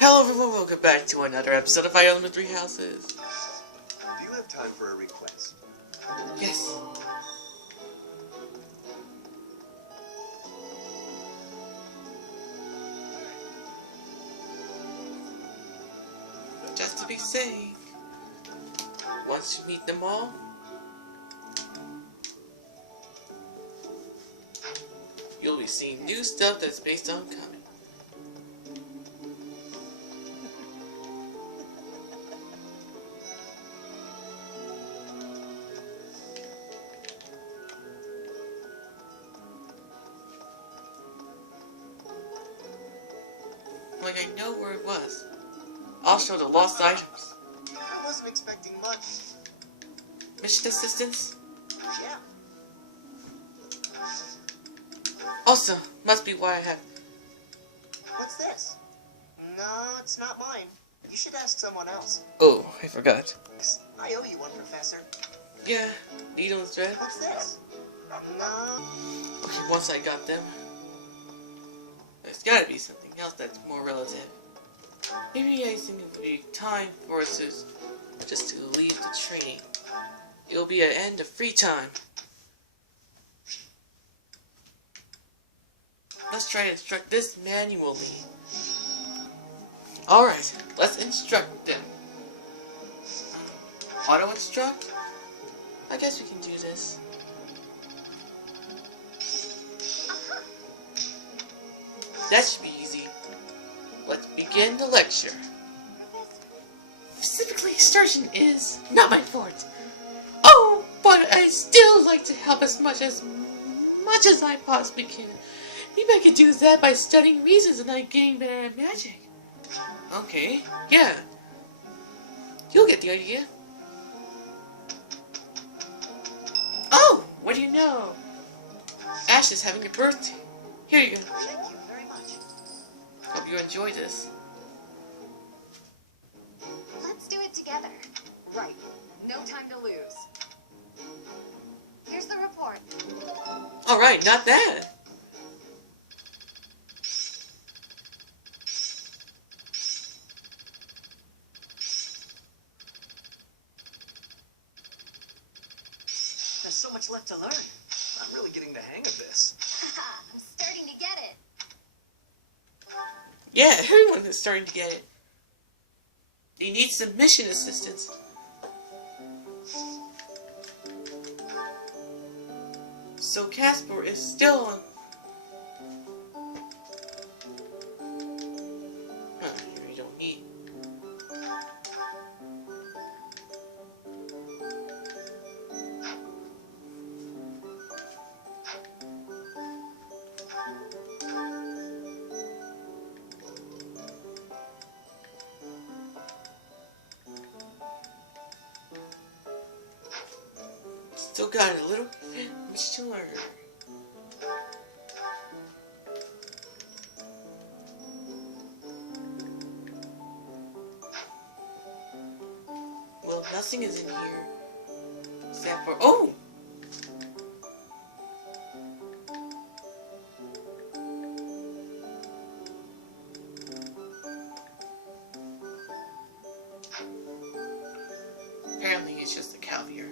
Hello everyone, welcome back to another episode of Fire Emblem 3 Houses. Do you have time for a request? Yes. Just to be safe, once you meet them all, you'll be seeing new stuff that's based on coming. Like I know where it was. I'll show the lost items. I wasn't expecting much. Mission assistance? Yeah. Also, must be why I have... What's this? No, it's not mine. You should ask someone else. Oh, I forgot. I owe you one, Professor. Yeah, needles thread. What's this? No. Okay, once I got them, there's gotta be something else that's more relative. Maybe I think it would be time for us to just to leave the training. It'll be an end of free time. Let's try to instruct this manually. Alright, let's instruct them. Auto-instruct? I guess we can do this. That should be easy. Let's begin the lecture. Specifically, extortion is not my forte. Oh, but I still like to help as much as I possibly can. Maybe I could do that by studying reasons and not getting better at magic. Okay, yeah. You'll get the idea. Oh, what do you know? Ash is having a birthday. Here you go. Thank you very much. Hope you enjoy this. Let's do it together. Right. No time to lose. Here's the report. Alright, not bad. There's so much left to learn. I'm really getting the hang of this. I'm starting to get it. Yeah, everyone is starting to get it. They need some mission assistance. So Casper is still on... You don't need... Still got a little much to learn. Well, nothing is in here. Except for... Oh! Apparently it's just a caviar.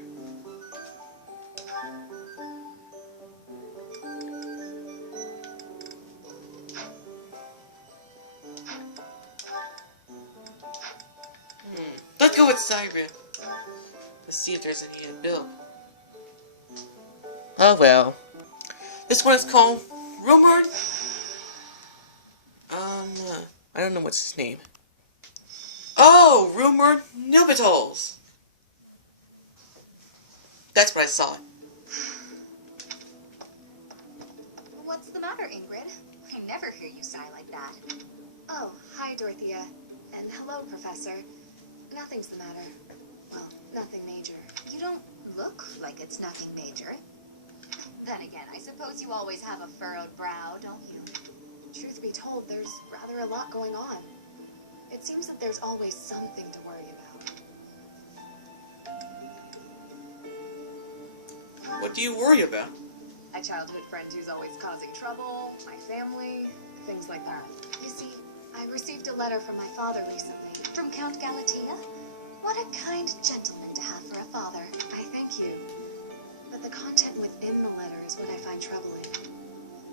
Let's go with Siren. Let's see if there's any bill. Oh well. This one is called Rumored. I don't know what's his name. Oh, Rumored Nubitals. That's what I saw. What's the matter, Ingrid? I never hear you sigh like that. Oh, hi, Dorothea. And hello, Professor. Nothing's the matter. Well, nothing major. You don't look like it's nothing major. Then again, I suppose you always have a furrowed brow, don't you? Truth be told, there's rather a lot going on. It seems that there's always something to worry about. What do you worry about? A childhood friend who's always causing trouble, my family, things like that. You see, I I received a letter from my father recently. From Count Galatea? What a kind gentleman to have for a father. I thank you. But the content within the letter is what I find troubling.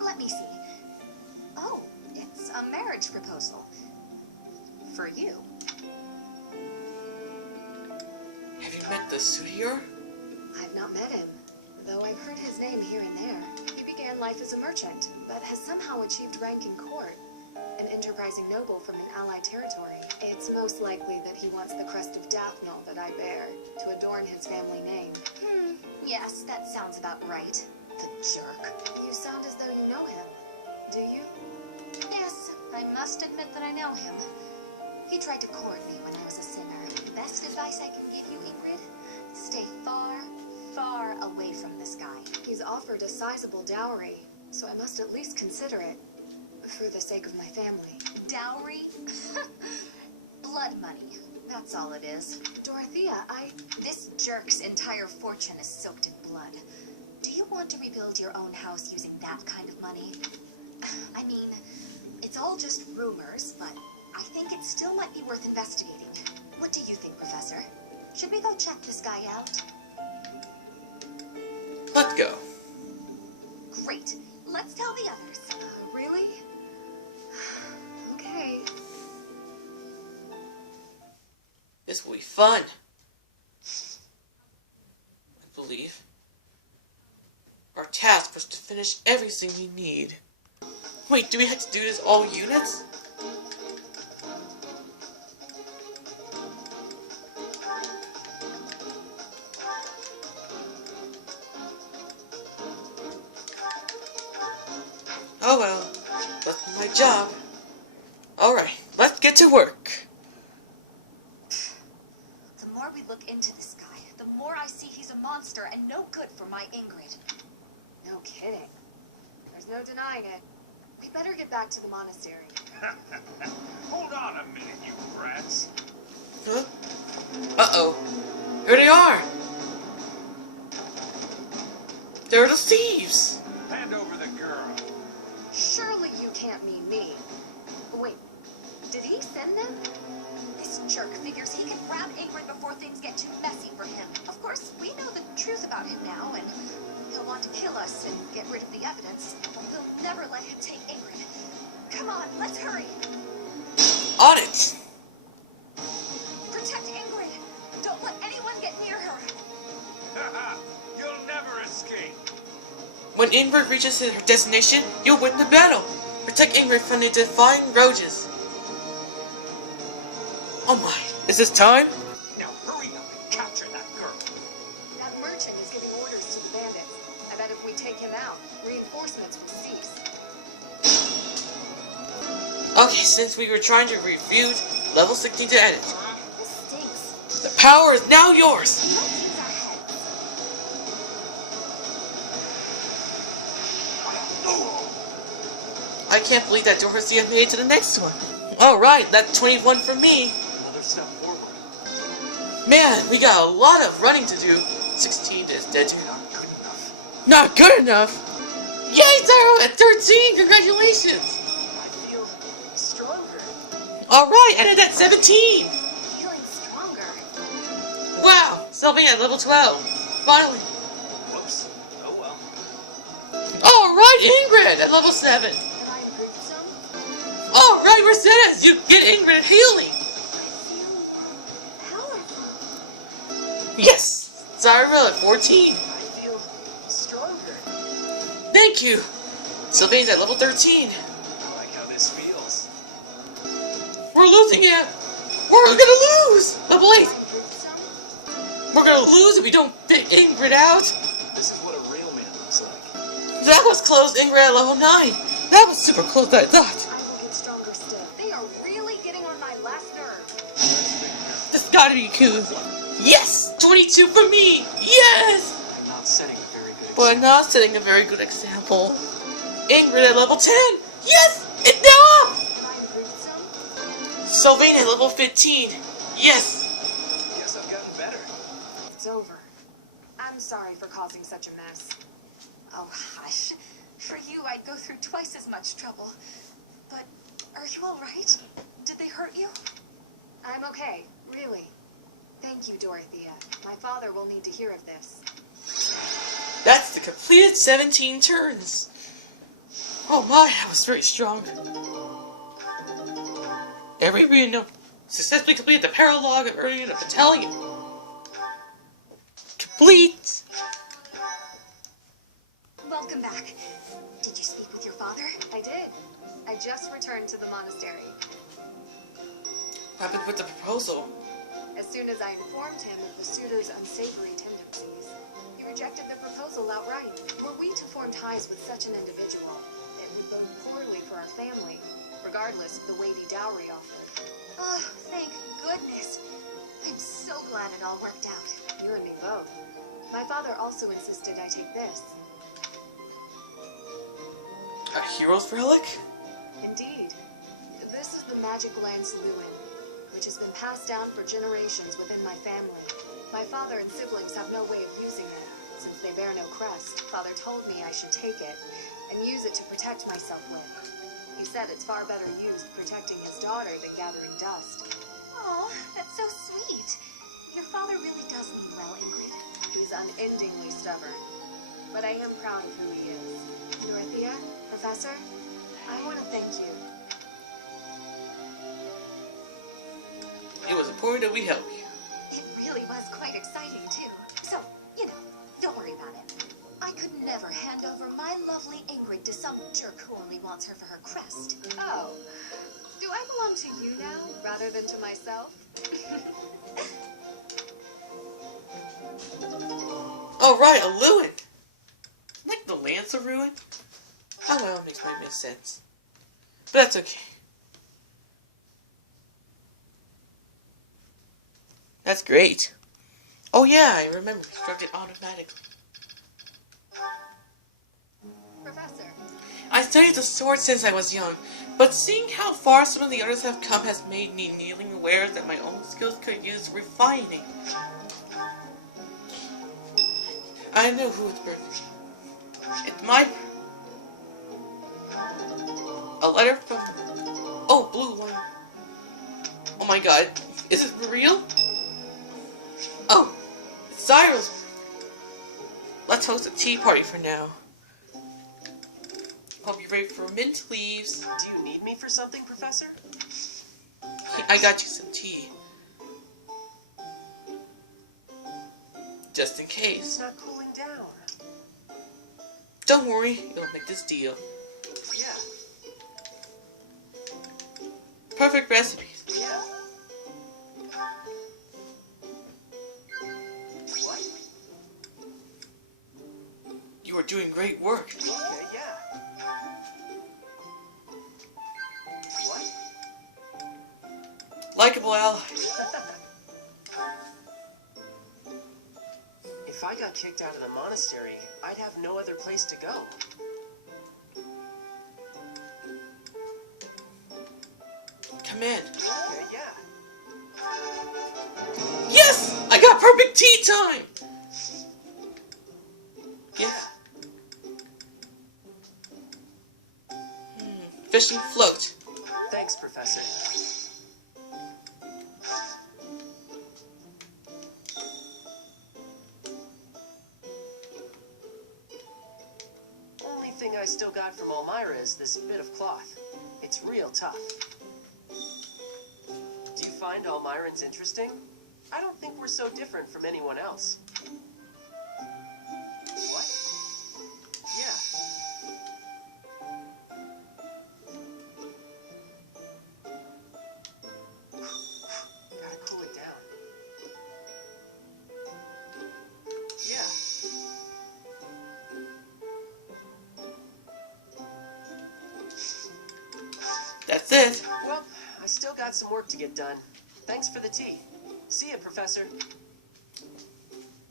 Let me see. Oh, it's a marriage proposal. For you. Have you met the suitor? I've not met him, though I've heard his name here and there. He began life as a merchant, but has somehow achieved rank in court. An enterprising noble from an allied territory. It's most likely that he wants the crest of Daphne that I bear, to adorn his family name. Yes, that sounds about right. The jerk. You sound as though you know him. Do you? Yes, I must admit that I know him. He tried to court me when I was a sinner. Best advice I can give you, Ingrid? Stay far, far away from this guy. He's offered a sizable dowry, so I must at least consider it. For the sake of my family. Dowry? Blood money. That's all it is. Dorothea, This jerk's entire fortune is soaked in blood. Do you want to rebuild your own house using that kind of money? I mean, it's all just rumors, but I think it still might be worth investigating. What do you think, Professor? Should we go check this guy out? Let's go. Great. Let's tell the others. Really? Okay. This will be fun. I believe. Our task was to finish everything we need. Wait, do we have to do this all units? Oh well, that's my job. Alright, let's get to work. The more we look into this guy, the more I see he's a monster and no good for my Ingrid. No kidding. There's no denying it. We better get back to the monastery. Hold on a minute, you brats. Huh? Uh-oh. Here they are. They're the thieves. Hand over the girl. Surely you can't mean me. Wait, did he send them? This jerk figures he can grab Ingrid before things get too messy for him. Of course, we know the truth about him now, and he'll want to kill us and get rid of the evidence. We'll never let him take Ingrid. Come on, let's hurry. On it. Protect Ingrid. Don't let anyone get near her. You'll never escape. When Ingrid reaches her destination, you'll win the battle. Protect Ingrid from the defying roaches. Oh my, is this time? Now hurry up and capture that girl. That merchant is giving orders to the bandits. I bet if we take him out, reinforcements will cease. Okay, since we were trying to review level 16 to edit. This stinks. The power is now yours! Let's use our heads. I can't believe that Dorothea made it to the next one. Alright, that's 21 for me. Another step forward. Man, we got a lot of running to do. 16 is dead to Not good enough. not good enough! Yay, Zaro at 13! Congratulations! I feel stronger. Alright, and at 17! Feeling stronger. Wow, Sylvain at level 12. Finally. Whoops. Oh well. Alright, Ingrid at level 7. Have I improved some? Alright, Mercedes, you get Ingrid at healing. I feel powerful. Yes, Zyra at 14. I feel stronger. Thank you. Sylvain's at level 13. I like how this feels. We're losing it. We're gonna lose. Level 8. Have I improved some? We're gonna lose if we don't pick Ingrid out. This is what a real man looks like. That was close, Ingrid at level 9. That was super close, I thought. I will get stronger still. They are really getting on my last nerve. This gotta be cool. Yes! 22 for me! Yes! I'm not setting a very good But I'm not setting a very good example. Ingrid at level 10! Yes! It's now up! Have I improved some? Sylvain at level 15. Yes! Guess I've gotten better. It's over. I'm sorry for causing such a mess. Oh, hush. For you, I'd go through twice as much trouble. But Are you all right? Did they hurt you? I'm okay, really. Thank you, Dorothea. My father will need to hear of this. That's the completed 17 turns. Oh my, that was very strong. Every Reno successfully completed the paralogue of earning the battalion. Complete! Welcome back. Did you speak with your father? I did. I just returned to the monastery. What happened with the proposal? As soon as I informed him of the suitor's unsavory tendencies, he rejected the proposal outright. Were we to form ties with such an individual, it would bode poorly for our family, regardless of the weighty dowry offered. Oh, thank goodness. I'm so glad it all worked out. You and me both. My father also insisted I take this. A hero's relic? Indeed. This is the magic lance Lewin, which has been passed down for generations within my family. My father and siblings have no way of using it, since they bear no crest. Father told me I should take it, and use it to protect myself with. He said it's far better used protecting his daughter than gathering dust. Oh, that's so sweet. Your father really does mean well, Ingrid. He's unendingly stubborn, but I am proud of who he is. Dorothea, Professor, I want to thank you. It was important that we help you. It really was quite exciting, too. So, don't worry about it. I could never hand over my lovely Ingrid to some jerk who only wants her for her crest. Oh, do I belong to you now, rather than to myself? Oh right, a Lewin! Like the lance of ruin? Oh well, it makes my sense. But that's okay. That's great. Oh yeah, I remember. Constructed automatically. Professor. I studied the sword since I was young, but seeing how far some of the others have come has made me kneeling aware that my own skills could use refining. I know who it's been. It's my... A letter from... Oh, blue one. Oh my god. Is it real? Oh, it's Zyro's. Let's host a tea party for now. Hope you're ready for mint leaves. Do you need me for something, Professor? I got you some tea. Just in case. It's not cooling down. Don't worry, it'll make this deal. Yeah. Perfect recipes. Yeah. What? You are doing great work. Okay, yeah. What? Likeable allies. If I got kicked out of the monastery, I'd have no other place to go. Come in. Okay, yeah. Yes! I got perfect tea time! Yeah. Fish and float. Thanks, Professor. Only thing I still got from Elmira is this bit of cloth. It's real tough. Do you find Almirans interesting? I don't think we're so different from anyone else. What? Yeah. Gotta cool it down. Yeah. That's it. Well, I still got some work to get done. Thanks for the tea. See ya, Professor.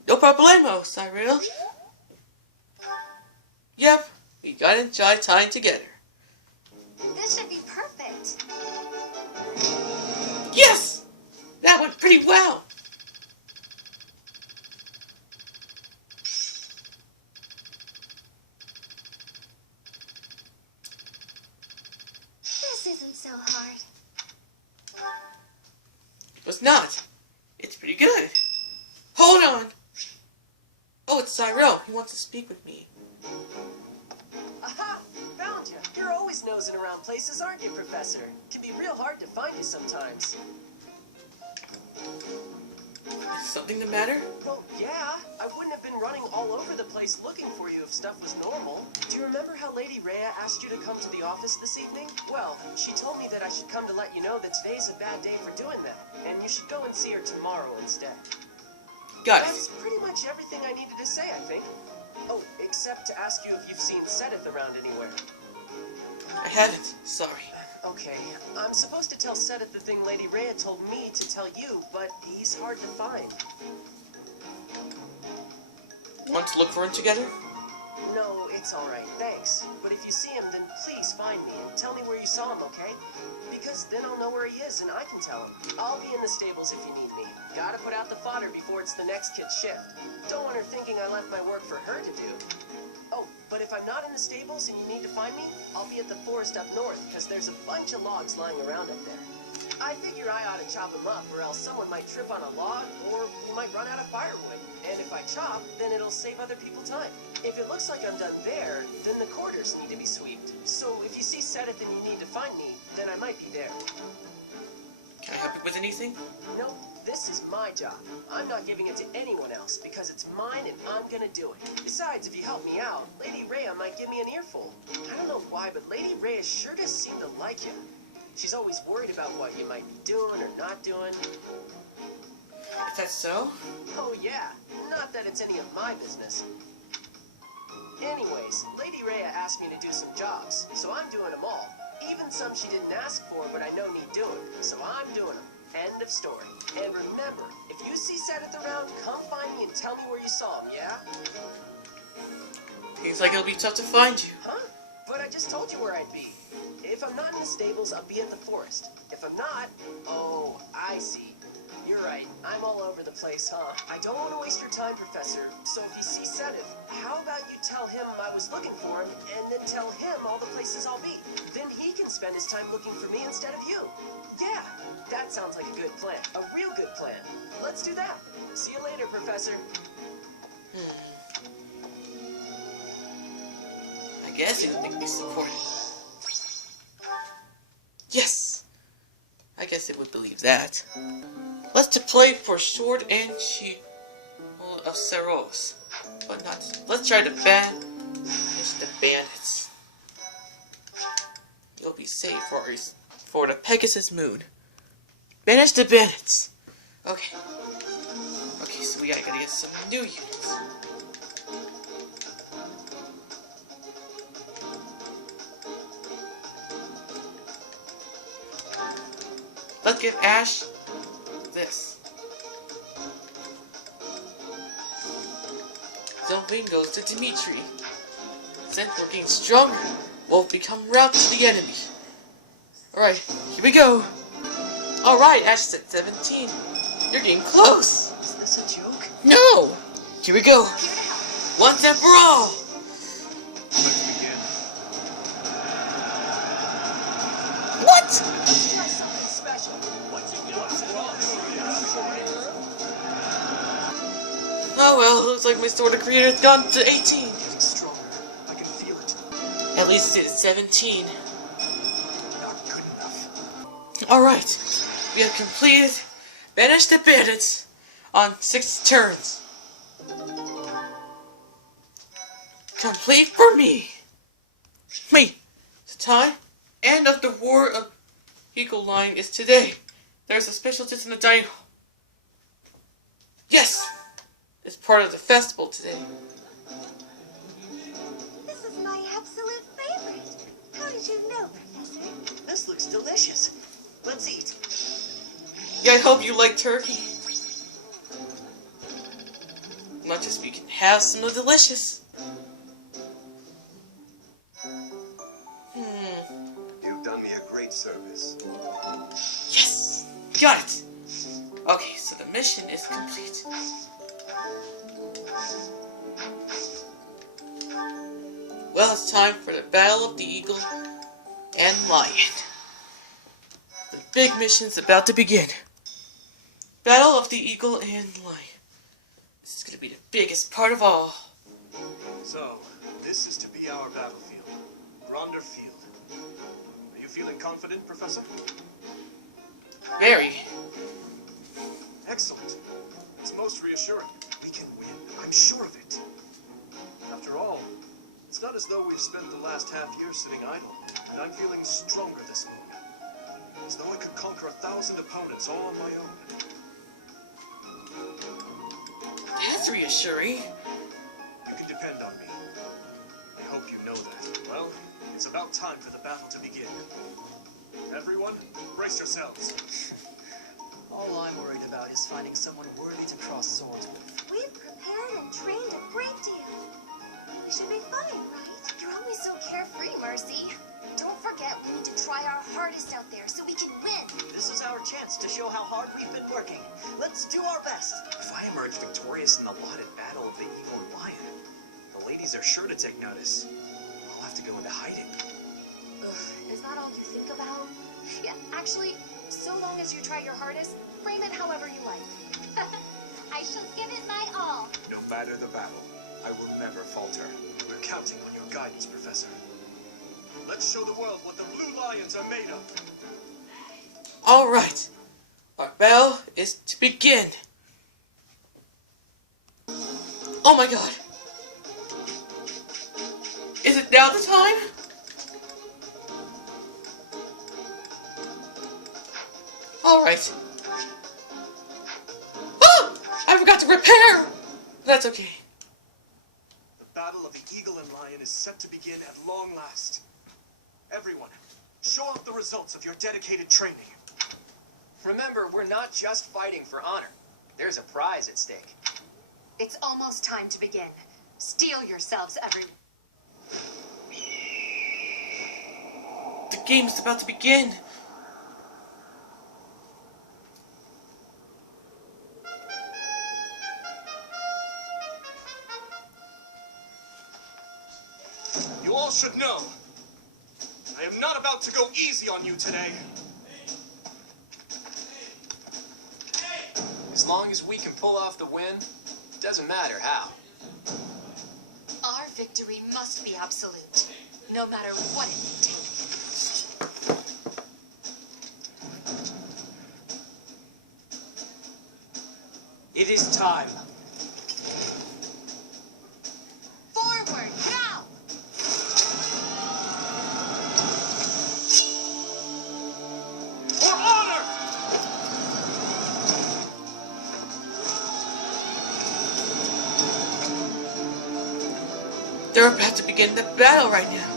No problemo, Cyril. Yep, we got to enjoy time together. This should be perfect. Yes! That went pretty well. This isn't so it's not. It's pretty good. Hold on! Oh, it's Cyril. He wants to speak with me. Aha! Found you. You're always nosing around places, aren't you, Professor? Can be real hard to find you sometimes. Is something the matter? Well, yeah. I wouldn't have been running all over the place looking for you if stuff was normal. Do you remember how Lady Rhea asked you to come to the office this evening? Well, she told me that I should come to let you know that today's a bad day for doing that, and you should go and see her tomorrow instead. Got it. That's pretty much everything I needed to say, I think. Oh, except to ask you if you've seen Sedith around anywhere. I haven't. Sorry. Okay, I'm supposed to tell Sedith the thing Lady Rhea told me to tell you, but he's hard to find. Want to look for him together? No, it's alright, thanks. But if you see him, then please find me and tell me where you saw him, okay? Because then I'll know where he is and I can tell him. I'll be in the stables if you need me. Gotta put out the fodder before it's the next kid's shift. Don't want her thinking I left my work for her to do. Oh, but if I'm not in the stables and you need to find me, I'll be at the forest up north, because there's a bunch of logs lying around up there. I figure I ought to chop them up, or else someone might trip on a log, or we might run out of firewood. And if I chop, then it'll save other people time. If it looks like I'm done there, then the quarters need to be sweeped. So if you see Sedith and you need to find me, then I might be there. Can I help you with anything? Nope, this is my job. I'm not giving it to anyone else, because it's mine and I'm gonna do it. Besides, if you help me out, Lady Rhea might give me an earful. I don't know why, but Lady Rhea sure does seem to like you. She's always worried about what you might be doing or not doing. Is that so? Oh yeah, not that it's any of my business. Anyways, Lady Rhea asked me to do some jobs, so I'm doing them all. Even some she didn't ask for, but I know need doing, so I'm doing them. End of story. And remember, if you see Sedith around, come find me and tell me where you saw him, yeah? Seems like it'll be tough to find you. Huh? But I just told you where I'd be. If I'm not in the stables, I'll be at the forest. If I'm not, oh, I see. You're right, I'm all over the place, huh? I don't want to waste your time, Professor, so if you see Sedith, how about you tell him I was looking for him, and then tell him all the places I'll be. Then he can spend his time looking for me instead of you. Yeah, that sounds like a good plan. A real good plan. Let's do that. See you later, Professor. I guess you'd make me supported. Yes! I guess it would believe that. Let's play for sword and shield of Saros. But not. Let's try to banish the bandits. You'll be safe for the Pegasus Moon. Banish the bandits. Okay. Okay, so we gotta get some new units. Let's give Ash this. Something goes to Dimitri. Since we're getting stronger, we'll become route to the enemy. Alright, here we go. Alright, Ash is at 17. You're getting close. Is this a joke? No! Here we go. Once and for all. Let's begin. What? Try something special. What's it got? Oh well, looks like my sword creator's gone to 18. Getting stronger. I can feel it. At least it's 17. Not good enough. Alright, we have completed Banish the Bandits on 6 turns. Complete for me. Me. The time end of the War of Eagle Line is today. There's a special dish in the dining hall. Yes! It's part of the festival today. This is my absolute favorite. How did you know, Professor? This looks delicious. Let's eat. Yeah, I hope you like turkey. Not just we can have some of the delicious. You've done me a great service. Yes! Got it! Okay, so the mission is complete. Well, it's time for the Battle of the Eagle and Lion. The big mission's about to begin. Battle of the Eagle and Lion. This is going to be the biggest part of all. So, this is to be our battlefield. Ronder Field. Are you feeling confident, Professor? Very. Excellent. It's most reassuring. We can win. I'm sure of it. After all, it's not as though we've spent the last half year sitting idle, and I'm feeling stronger this moment. As though I could conquer 1,000 opponents all on my own. That's reassuring. You can depend on me. I hope you know that. Well, it's about time for the battle to begin. Everyone, brace yourselves. All I'm worried about is finding someone worthy to cross swords with. We've prepared and trained a great deal. We should be fine, right? You're always so carefree, Marcy. Don't forget, we need to try our hardest out there so we can win. This is our chance to show how hard we've been working. Let's do our best. If I emerge victorious in the lauded battle of the Eagle and Lion, the ladies are sure to take notice. I'll have to go into hiding. Ugh, is that all you think about? Yeah, actually, so long as you try your hardest, frame it however you like. I shall give it my all. No matter the battle, I will never falter. We're counting on your guidance, Professor. Let's show the world what the Blue Lions are made of. Alright. Our battle is to begin. Oh my god. Is it now the time? Alright. Oh! I forgot to repair! That's okay. The battle of the Eagle and Lion is set to begin at long last. Everyone, show off the results of your dedicated training. Remember, we're not just fighting for honor. There's a prize at stake. It's almost time to begin. Steel yourselves, everyone. The game's about to begin. You all should know, I am not about to go easy on you today. As long as we can pull off the win, it doesn't matter how. Our victory must be absolute, no matter what it may take. It is time. Forward, now! For honor! They're about to begin the battle right now.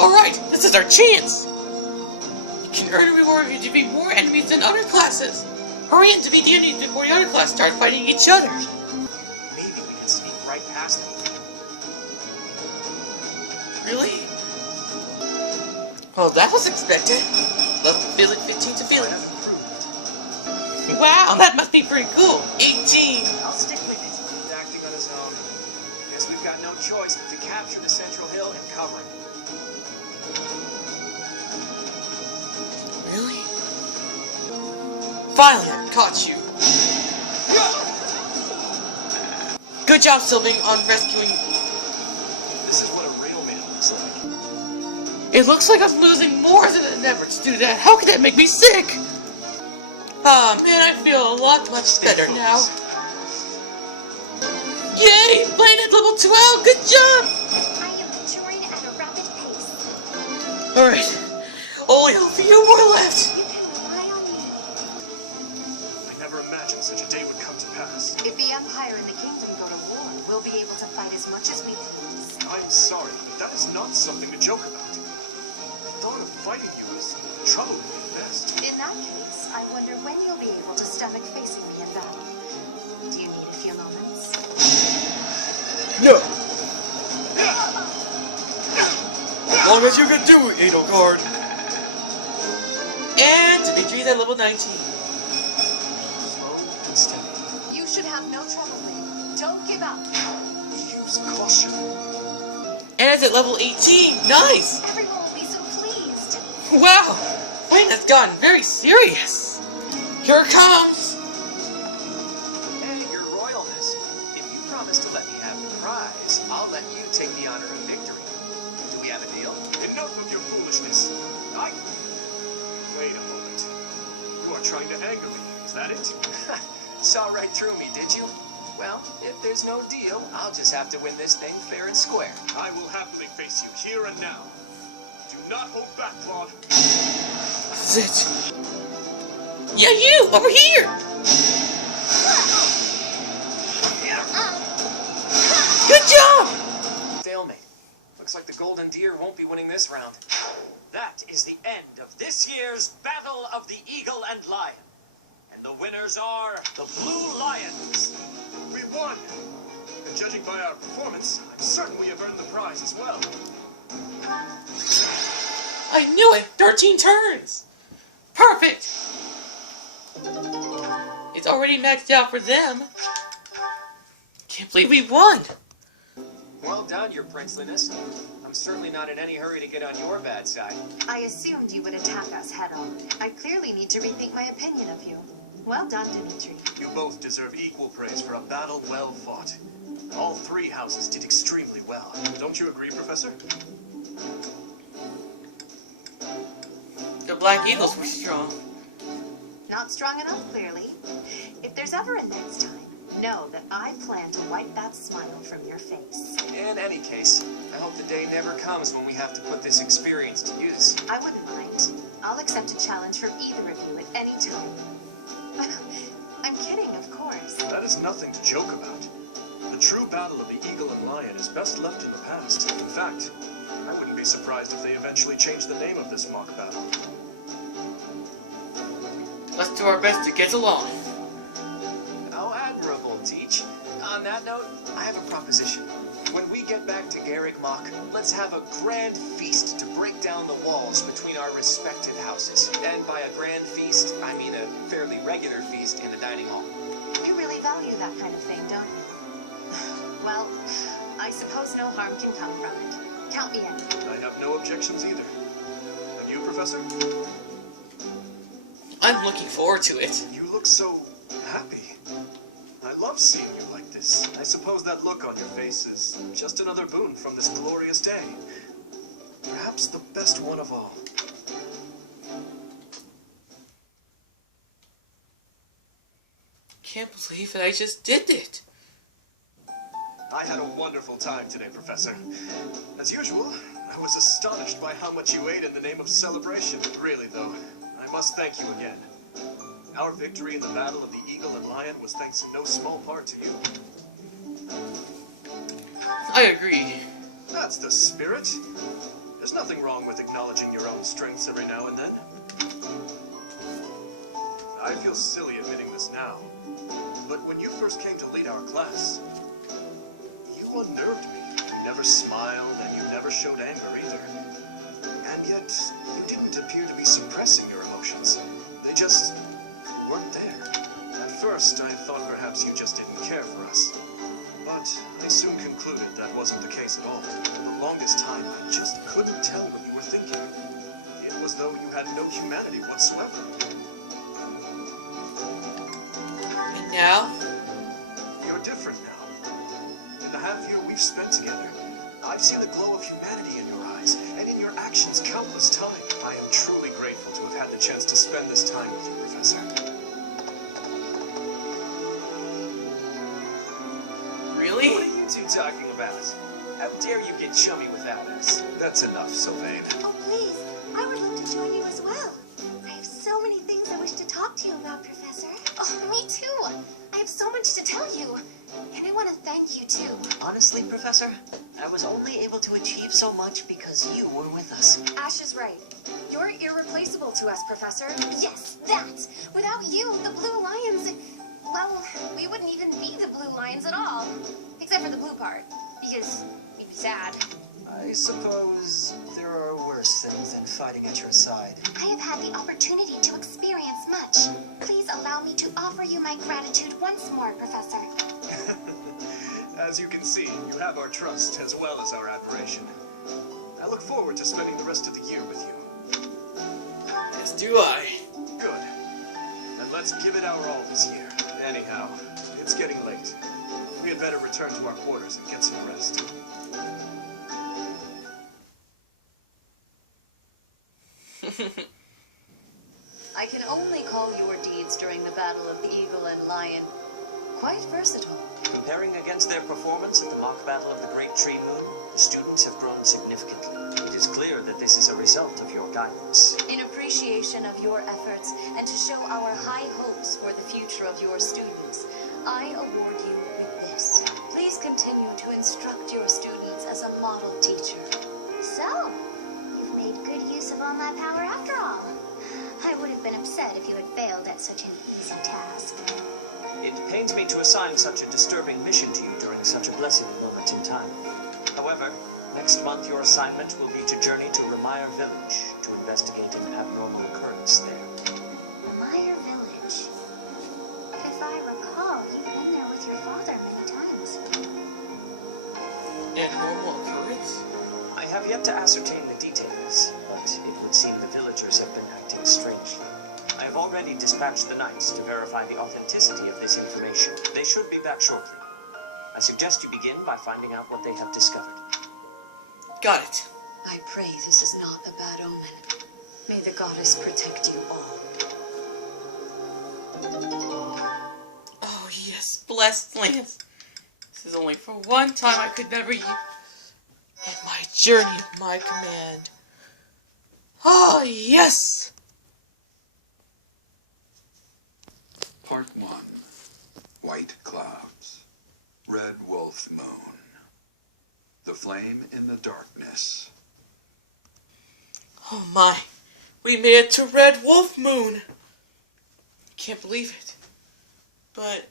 Alright, this is our chance! You can earn a reward if you defeat more enemies than other classes. Hurry and defeat the enemies before the other class start fighting each other. Maybe we can sneak right past them. Really? Well, that was expected. Level feeling 15 to feeling. Wow, that must be pretty cool. 18. I'll stick with it. He's acting on his own. Guess we've got no choice but to capture the central hill and cover it. Really? Finally, I caught you. Good job, Sylvain, on rescuing. This is what a real man looks like. It looks like I'm losing more than an effort to do that. How could that make me sick? Oh man, I feel a lot much better now. Yay! Playing at level 12! Good job! I am maturing at a rapid pace. Alright. Only a few more left. You can rely on me. I never imagined such a day would come to pass. If the Empire and the Kingdom go to war, we'll be able to fight as much as we please. I'm sorry, but that is not something to joke about. The thought of fighting you is troubling at best. In that case, I wonder when you'll be able to stomach facing me in battle. Do you need a few moments? No. As long as you can do it, Edo Guard. And DTG's at level 19. Slow and steady. You should have no trouble, Lynn. Don't give up. Use caution. And it's at level 18. Nice. Everyone will be so pleased. Wow! Wayne has gotten very serious. Here it comes. Hey, your royalness. If you promise to let me have the prize, I'll let you take the honor of victory. Do we have a deal? Enough of your foolishness. Wait a moment. You are trying to anger me, is that it? Saw right through me, did you? Well, if there's no deal, I'll just have to win this thing fair and square. I will happily face you here and now. Do not hold back, Claude. That's it. Yeah, you! Over here! Good job! Stalemate. Looks like the Golden Deer won't be winning this round. That is the end of this year's Battle of the Eagle and Lion. And the winners are the Blue Lions. We won! And judging by our performance, I'm certain we have earned the prize as well. I knew it! 13 turns! Perfect! It's already maxed out for them. Can't believe we won! Well done, your princeliness. I'm certainly not in any hurry to get on your bad side. I assumed you would attack us head on. I clearly need to rethink my opinion of you. Well done, Dimitri. You both deserve equal praise for a battle well fought. All three houses did extremely well. Don't you agree, Professor? The Black Eagles were strong. Not strong enough, clearly. If there's ever a next time, know that I plan to wipe that smile from your face. In any case, I hope the day never comes when we have to put this experience to use. I wouldn't mind. I'll accept a challenge from either of you at any time. I'm kidding, of course. That is nothing to joke about. The true battle of the Eagle and Lion is best left in the past. In fact, I wouldn't be surprised if they eventually changed the name of this mock battle. Let's do our best to get along. Oh, admirable, Teach. On that note, I have a proposition. When we get back to Garrick Mock, let's have a grand feast to break down the walls between our respective houses. And by a grand feast, I mean a fairly regular feast in the dining hall. You really value that kind of thing, don't you? Well, I suppose no harm can come from it. Count me in. I have no objections either. And you, Professor? I'm looking forward to it. You look so happy. I love seeing you like this. I suppose that look on your face is just another boon from this glorious day. Perhaps the best one of all. Can't believe that I just did it. I had a wonderful time today, Professor. As usual, I was astonished by how much you ate in the name of celebration. Really, though, I must thank you again. Our victory in the Battle of the Eagle and Lion was thanks in no small part to you. I agree. That's the spirit. There's nothing wrong with acknowledging your own strengths every now and then. I feel silly admitting this now, but when you first came to lead our class, you unnerved me. You never smiled, and you never showed anger either. And yet, you didn't appear to be suppressing your emotions. They just weren't there. At first, I thought perhaps you just didn't care for us. But I soon concluded that wasn't the case at all. For the longest time, I just couldn't tell what you were thinking. It was though you had no humanity whatsoever. And now? You're different now. In the half year we've spent together, I've seen the glow of humanity in your eyes, and in your actions countless times. I am truly grateful to have had the chance to spend this time with you, Professor. Really? What are you two talking about? How dare you get chummy without us? That's enough, Sylvain. Oh, please. I would love to join you as well. I have so many things I wish to talk to you about, Professor. Oh, me too. I have so much to tell you. And I want to thank you, too. Honestly, Professor, I was only able to achieve so much because you were with us. Ash is right. You're irreplaceable to us, Professor. Yes, that! Without you, the Blue Lions... Well, we wouldn't even be the Blue Lions at all. Except for the blue part. Because we'd be sad. I suppose there are worse things than fighting at your side. I have had the opportunity to experience much. Please allow me to offer you my gratitude once more, Professor. As you can see, you have our trust as well as our admiration. I look forward to spending the rest of the year with you. do I. Good. Then let's give it our all this year. Anyhow, it's getting late. We had better return to our quarters and get some rest. I can only call your deeds during the Battle of the Eagle and Lion quite versatile. Comparing against their performance at the mock battle of the Great Tree Moon, the students have grown significantly. It is clear that this is a result of your guidance. In appreciation of your efforts and to show our high hopes for the future of your students, I award you with this. Please continue to instruct your students as a model teacher. So, you've made good use of all my power after all. I would have been upset if you had failed at such an easy task. It pains me to assign such a disturbing mission to you during such a blessed moment in time. However, next month your assignment will be to journey to Remire Village to investigate an abnormal occurrence there. Meyer Village. If I recall, you've been there with your father many times. A normal occurrence? I have yet to ascertain the details, but it would seem the villagers have been acting strangely. I have already dispatched the knights to verify the authenticity of this information. They should be back shortly. I suggest you begin by finding out what they have discovered. Got it. I pray this is not a bad omen. May the goddess protect you all. Oh yes, blessed Lance. This is only for one time I could never use in my journey of my command. Oh yes! Part 1. White Clouds. Red Wolf Moon. The Flame in the Darkness. Oh my, we made it to Red Wolf Moon. Can't believe it. But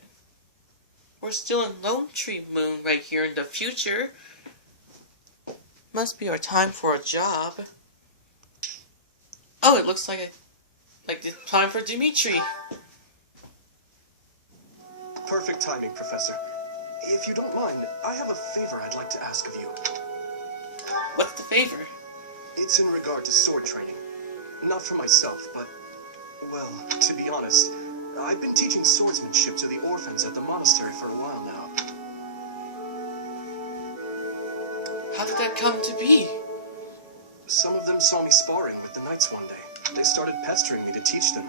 we're still in Lone Tree Moon right here in the future. Must be our time for a job. Oh, it looks like it's time for Dimitri. Perfect timing, Professor. If you don't mind, I have a favor I'd like to ask of you. What's the favor? It's in regard to sword training. Not for myself, but, well, to be honest, I've been teaching swordsmanship to the orphans at the monastery for a while now. How did that come to be? Some of them saw me sparring with the knights one day. They started pestering me to teach them.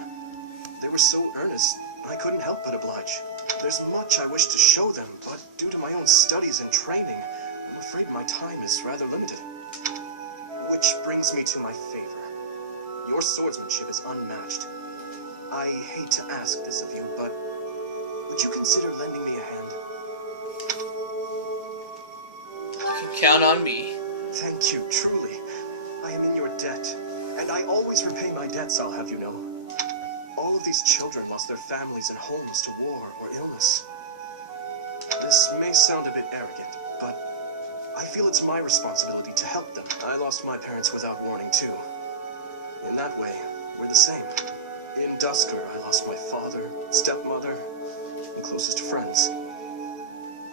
They were so earnest, I couldn't help but oblige. There's much I wish to show them, but due to my own studies and training, I'm afraid my time is rather limited. Which brings me to my favor. Your swordsmanship is unmatched. I hate to ask this of you, but would you consider lending me a hand? You can count on me. Thank you, truly. I am in your debt, and I always repay my debts, I'll have you know. All of these children lost their families and homes to war or illness. This may sound a bit arrogant, but I feel it's my responsibility to help them. I lost my parents without warning, too. In that way, we're the same. In Dusker, I lost my father, stepmother, and closest friends.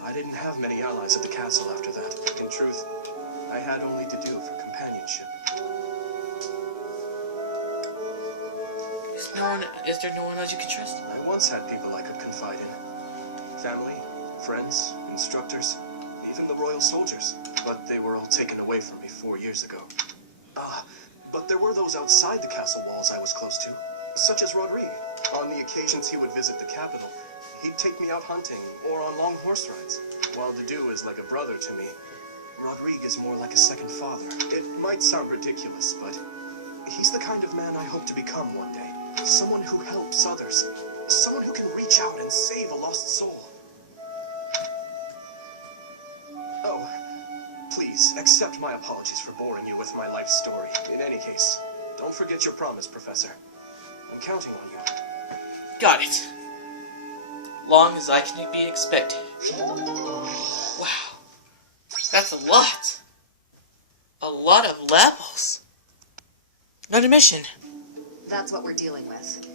I didn't have many allies at the castle after that. In truth, I had only to do for companionship. Is there no one else you can trust? I once had people I could confide in. Family, friends, instructors, even the royal soldiers. But they were all taken away from me 4 years ago. But there were those outside the castle walls I was close to, such as Rodrigue. On the occasions he would visit the capital, he'd take me out hunting or on long horse rides. While Dedu is like a brother to me, Rodrigue is more like a second father. It might sound ridiculous, but he's the kind of man I hope to become one day. Someone who helps others. Someone who can reach out and save a lost soul. Oh, please, accept my apologies for boring you with my life story. In any case, don't forget your promise, Professor. I'm counting on you. Got it. Long as I can be expected. Wow. That's a lot. A lot of levels. Another mission. That's what we're dealing with.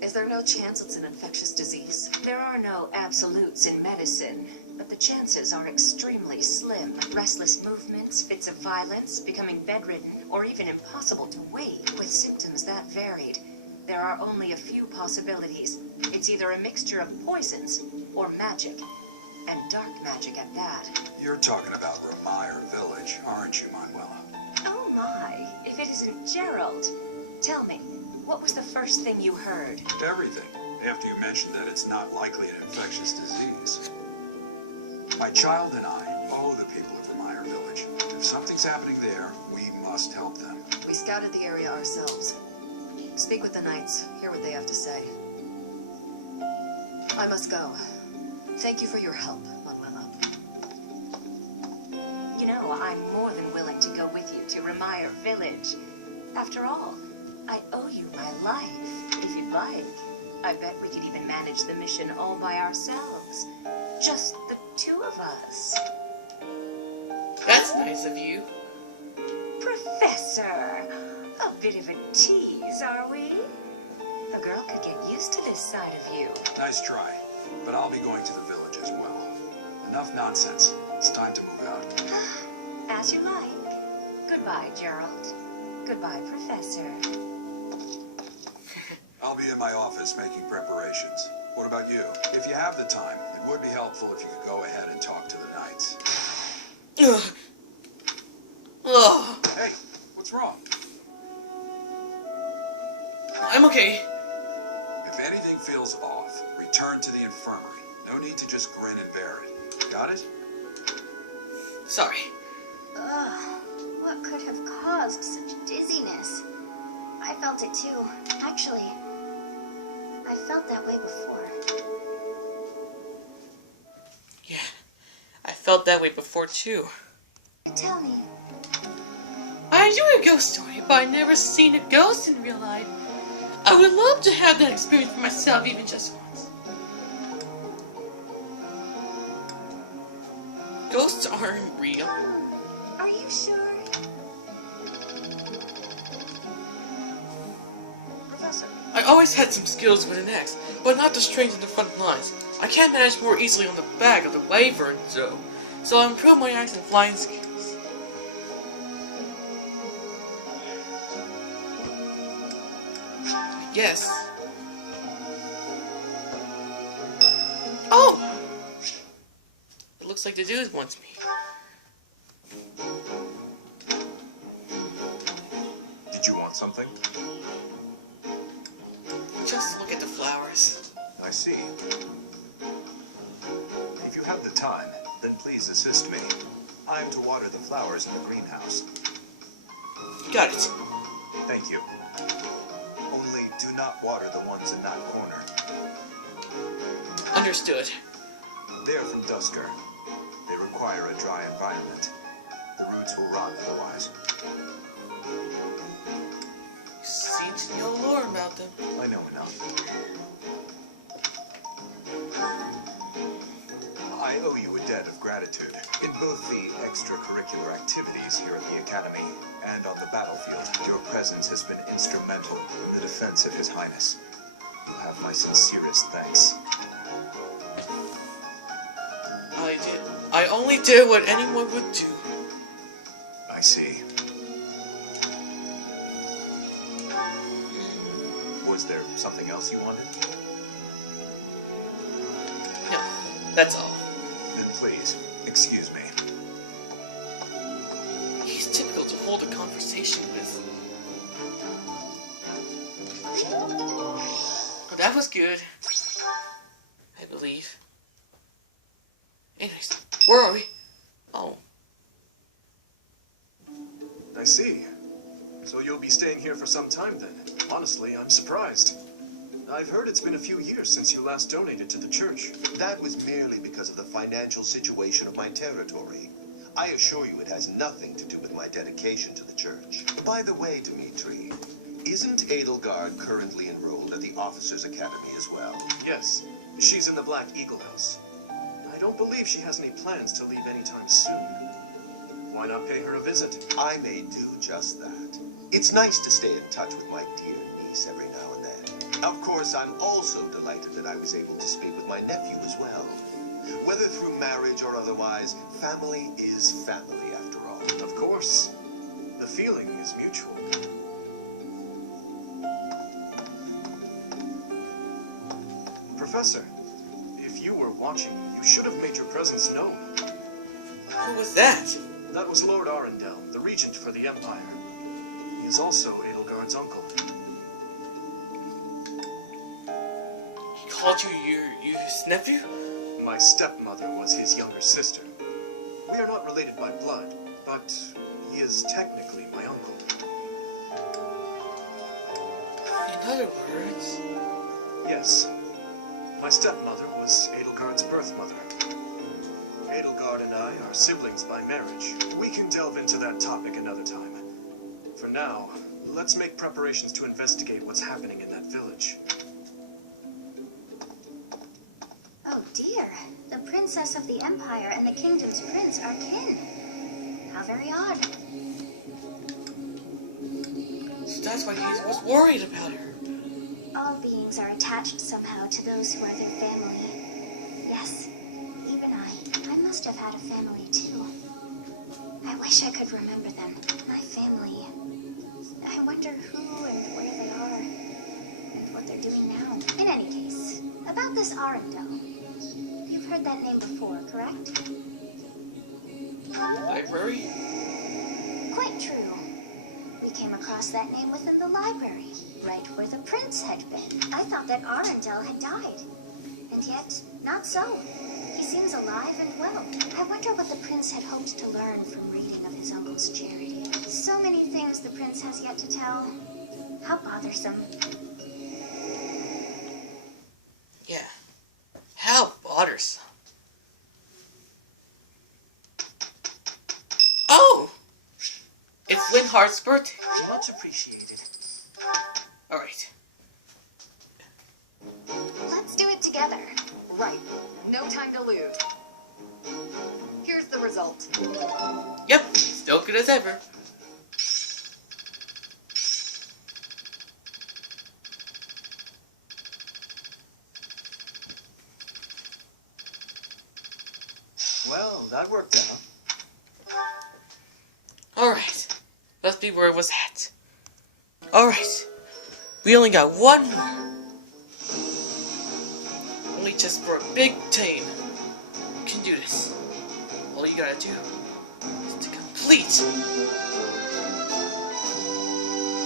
Is there no chance it's an infectious disease? There are no absolutes in medicine. but the chances are extremely slim. Restless movements, fits of violence, becoming bedridden, or even impossible to wake. With symptoms that varied, there are only a few possibilities. It's either a mixture of poisons or magic, and dark magic at that. You're talking about Ramire Village, aren't you, Manuela? Oh my, if it isn't Gerald. Tell me, what was the first thing you heard? Everything, after you mentioned that it's not likely an infectious disease. My child and I owe the people of Ramire Village. If something's happening there, we must help them. We scouted the area ourselves. Speak with the Knights, hear what they have to say. I must go. Thank you for your help, Manuela. You know, I'm more than willing to go with you to Ramire Village. After all, I owe you my life, if you'd like. I bet we could even manage the mission all by ourselves. Just the two of us. That's nice of you. Professor! A bit of a tease, are we? A girl could get used to this side of you. Nice try, but I'll be going to the village as well. Enough nonsense. It's time to move out. As you like. Goodbye, Gerald. Goodbye, Professor. I'll be in my office making preparations. What about you? If you have the time, it would be helpful if you could go ahead and talk to the Knights. Ugh. Ugh. Hey, what's wrong? I'm okay. If anything feels off, return to the infirmary. No need to just grin and bear it. Got it? Sorry. Ugh, what could have caused such dizziness? I felt it too. Actually, I felt that way before. Yeah, I felt that way before too. Tell me. I enjoy a ghost story, but I've never seen a ghost in real life. I would love to have that experience for myself, even just once. Ghosts aren't real. Are you sure? Professor. I always had some skills with an axe, but not the strength in the front lines. I can manage more easily on the back of the wyvern, though, so I'll improve my axe and flying skills. Yes. Oh! It looks like the dude wants me. Did you want something? Just look at the flowers. I see. If you have the time, then please assist me. I am to water the flowers in the greenhouse. Got it. Thank you. Only do not water the ones in that corner. Understood. They are from Dusker. They require a dry environment. The roots will rot otherwise. You seem to know lore about them. I know enough. I owe you a debt of gratitude in both the extracurricular activities here at the Academy and on the battlefield. Your presence has been instrumental in the defense of His Highness. You have my sincerest thanks. I only did what anyone would do. I see. Was there something else you wanted? No, that's all. Then please, excuse me. He's typical to hold a conversation with. Oh, that was good. I believe. Anyways, where are we? Oh. I see. So you'll be staying here for some time then. Honestly, I'm surprised. I've heard it's been a few years since you last donated to the church. That was merely because of the financial situation of my territory. I assure you it has nothing to do with my dedication to the church. By the way, Dimitri, isn't Edelgard currently enrolled at the Officers' Academy as well? Yes, she's in the Black Eagle House. I don't believe she has any plans to leave anytime soon. Why not pay her a visit? I may do just that. It's nice to stay in touch with my dear niece every now and then. Of course, I'm also delighted that I was able to speak with my nephew as well. Whether through marriage or otherwise, family is family after all. Of course. The feeling is mutual. Professor, if you were watching, you should have made your presence known. Who was that? That was Lord Arundel, the regent for the Empire. He is also Edelgard's uncle. He called you his nephew? My stepmother was his younger sister. We are not related by blood, but he is technically my uncle. In other words... Yes. My stepmother was Edelgard's birth mother. Edelgard and I are siblings by marriage. We can delve into that topic another time. For now, let's make preparations to investigate what's happening in that village. Oh dear, the princess of the Empire and the kingdom's prince are kin. How very odd. So that's why he was worried about her. All beings are attached somehow to those who are their family. Yes, even I must have had a family too. I wish I could remember them. My family. I wonder who and where they are, and what they're doing now. In any case, about this Arundel. You've heard that name before, correct? Library? Quite true. We came across that name within the library, right where the prince had been. I thought that Arundel had died. And yet, not so. He seems alive and well. I wonder what the prince had hoped to learn from reading of his uncle's charity. So many things the prince has yet to tell. How bothersome. Yeah. How bothersome. Oh! It's Linhardt's birthday. Much appreciated. Alright. Let's do it together. Right. No time to lose. Here's the result. Yep, still good as ever. Well, that worked out. Alright. Let's be where it was at. Alright. We only got one more. Only just for a big team. You can do this. All you gotta do is to complete.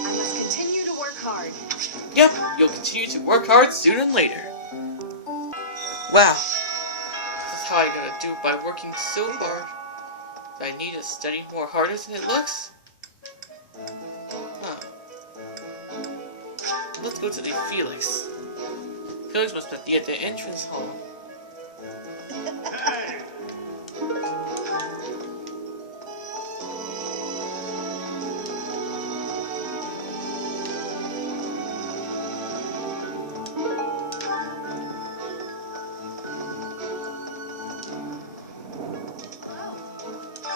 I must continue to work hard. Yep, you'll continue to work hard sooner than later. Wow. This is how I gotta do it by working so hard. Do I need to study more harder than it looks? Huh. Let's go to the Felix. Felix must be at the entrance hall. Hey!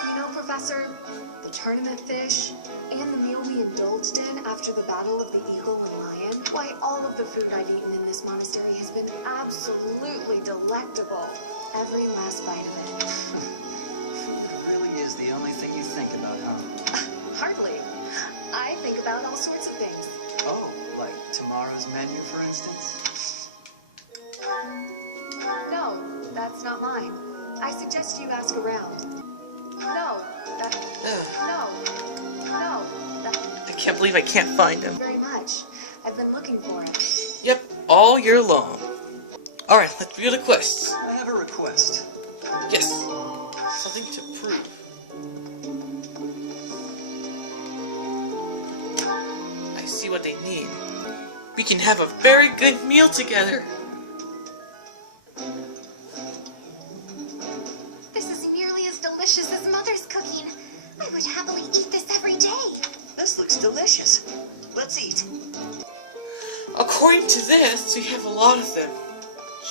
You know, Professor, the tournament fish and the meal we indulged in after the Battle of the Eagle and Lion, why, all of the food I've eaten in this monastery has been absolutely delectable. Every last bite of it. Food really is the only thing you think about, huh? Hardly. I think about all sorts of things. Oh, like tomorrow's menu, for instance? No, that's not mine. I suggest you ask around. No, that... No, that... I can't believe I can't find him. Very much. I've been looking for it. Yep, all year long. Alright, let's do the quests. I have a request. Yes. Something to prove. I see what they need. We can have a very good meal together. This is nearly as delicious as Mother's cooking. I would happily eat this every day. This looks delicious. Let's eat. According to this, we have a lot of them.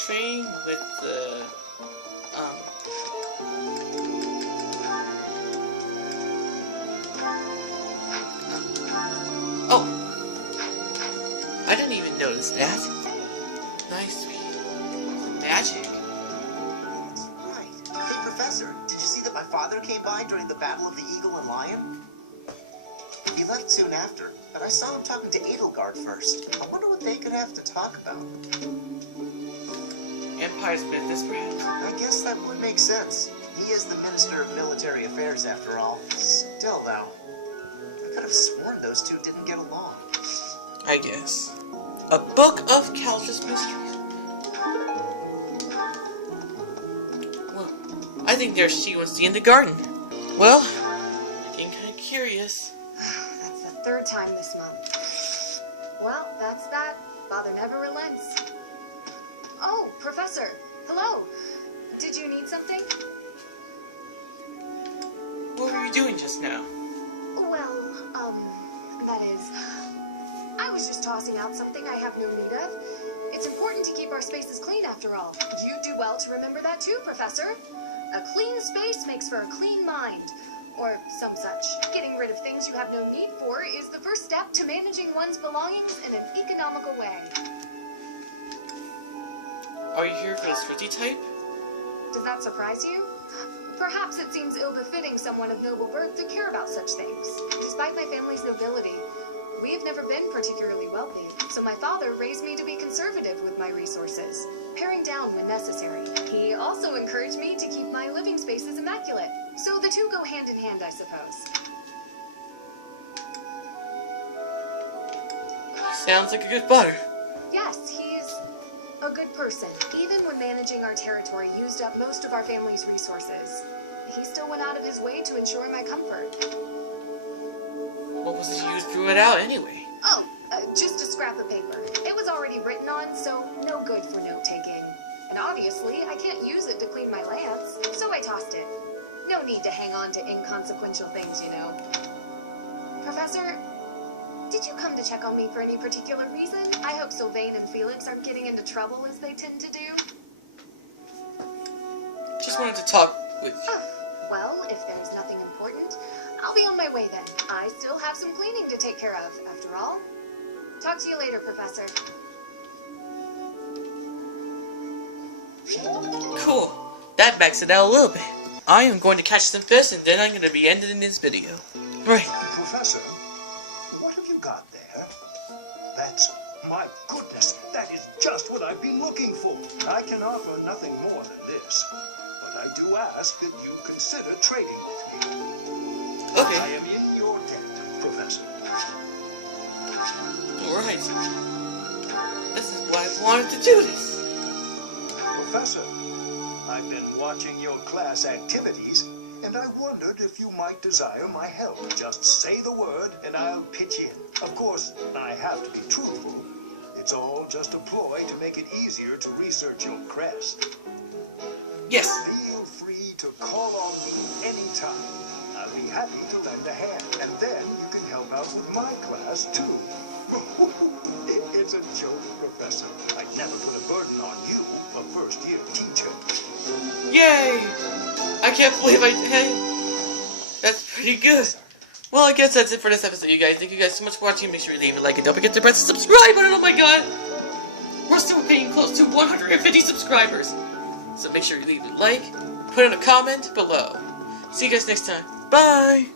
Train with the... Oh! I didn't even notice that. Nice. Magic. father came by during the Battle of the Eagle and Lion? He left soon after, but I saw him talking to Edelgard first. I wonder what they could have to talk about. Empire Smith, this perhaps. I guess that would make sense. He is the Minister of Military Affairs, after all. Still, though, I could have sworn those two didn't get along. I guess. A book of Calchas mysteries. Well, I think there's she wants to see in the garden. Well, I'm getting kind of curious. That's the third time this month. Well, that's that. Father never relents. Oh, Professor. Hello. Did you need something? What were you doing just now? Well, that is... I was just tossing out something I have no need of. It's important to keep our spaces clean, after all. You do well to remember that too, Professor. A clean space makes for a clean mind. Or some such. Getting rid of things you have no need for is the first step to managing one's belongings in an economical way. Are you here for the swifty type? Does that surprise you? Perhaps it seems ill-befitting someone of noble birth to care about such things. Despite my family's nobility, we've never been particularly wealthy, so my father raised me to be conservative with my resources, paring down when necessary. He also encouraged me to keep my living spaces immaculate, so the two go hand in hand, I suppose. Sounds like a good father. Yes, he's a good person. Even when managing our territory used up most of our family's resources, he still went out of his way to ensure my comfort. What was it you drew it out anyway? Oh, just a scrap of paper. It was already written on, so no good for note-taking. And obviously, I can't use it to clean my lance, so I tossed it. No need to hang on to inconsequential things, you know. Professor, did you come to check on me for any particular reason? I hope Sylvain and Felix aren't getting into trouble as they tend to do. Just wanted to talk with you. Well, if there's nothing important, I'll be on my way then. I still have some cleaning to take care of, after all. Talk to you later, Professor. Cool. That backs it out a little bit. I am going to catch them fish and then I'm going to be ending this video. Right. Professor, what have you got there? That's... my goodness, that is just what I've been looking for. I can offer nothing more than this, but I do ask that you consider trading with me. Okay. I am in your debt, Professor. Alright. This is why I wanted to do this. Professor, I've been watching your class activities, and I wondered if you might desire my help. Just say the word, and I'll pitch in. Of course, I have to be truthful. It's all just a ploy to make it easier to research your crest. Yes. Feel free to call on me anytime. I'll be happy to lend a hand, and then you can help out with my class, too. It's a joke, Professor. I'd never put a burden on you, a first-year teacher. Yay! I can't believe I did. That's pretty good. Well, I guess that's it for this episode, you guys. Thank you guys so much for watching. Make sure you leave a like and don't forget to press the subscribe button. Oh my god! We're still getting close to 150 subscribers. So make sure you leave a like, put in a comment below. See you guys next time. Bye!